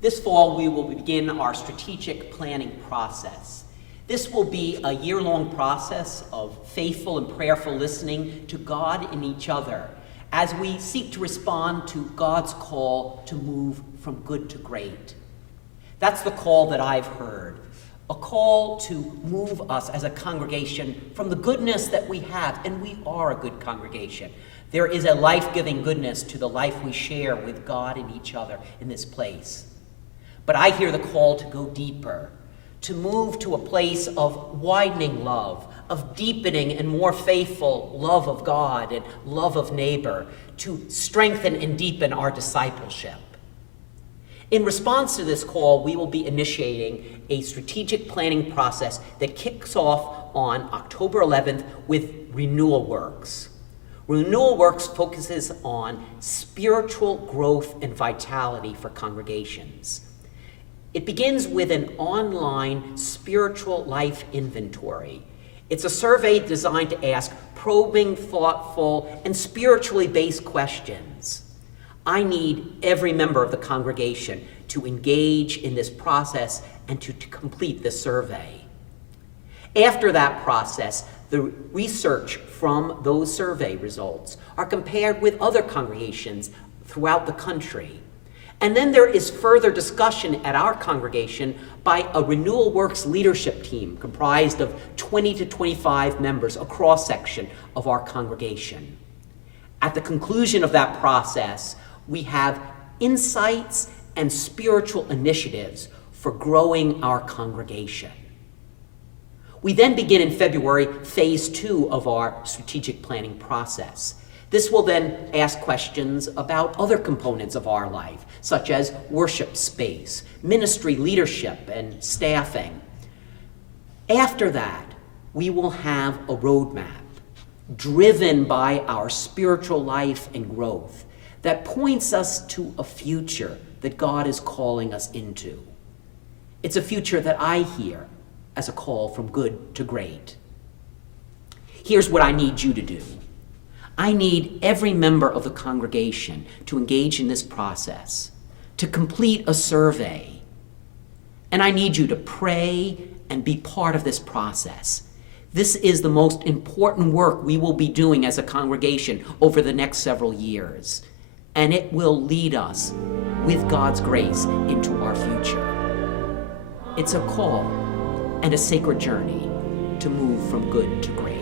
This fall, we will begin our strategic planning process. This will be a year-long process of faithful and prayerful listening to God and each other as we seek to respond to God's call to move from good to great. That's the call that I've heard, a call to move us as a congregation from the goodness that we have, and we are a good congregation. There is a life-giving goodness to the life we share with God and each other in this place. But I hear the call to go deeper, to move to a place of widening love, of deepening and more faithful love of God and love of neighbor, to strengthen and deepen our discipleship. In response to this call, we will be initiating a strategic planning process that kicks off on October 11th with Renewal Works. Renewal Works focuses on spiritual growth and vitality for congregations. It begins with an online spiritual life inventory. It's a survey designed to ask probing, thoughtful, and spiritually based questions. I need every member of the congregation to engage in this process and to complete the survey. After that process, the research from those survey results are compared with other congregations throughout the country. And then there is further discussion at our congregation by a Renewal Works leadership team comprised of 20 to 25 members, a cross-section of our congregation. At the conclusion of that process, we have insights and spiritual initiatives for growing our congregation. We then begin in February phase 2 of our strategic planning process. This will then ask questions about other components of our life, such as worship space, ministry leadership, and staffing. After that, we will have a roadmap driven by our spiritual life and growth that points us to a future that God is calling us into. It's a future that I hear as a call from good to great. Here's what I need you to do. I need every member of the congregation to engage in this process, to complete a survey. And I need you to pray and be part of this process. This is the most important work we will be doing as a congregation over the next several years. And it will lead us, with God's grace, into our future. It's a call and a sacred journey to move from good to great.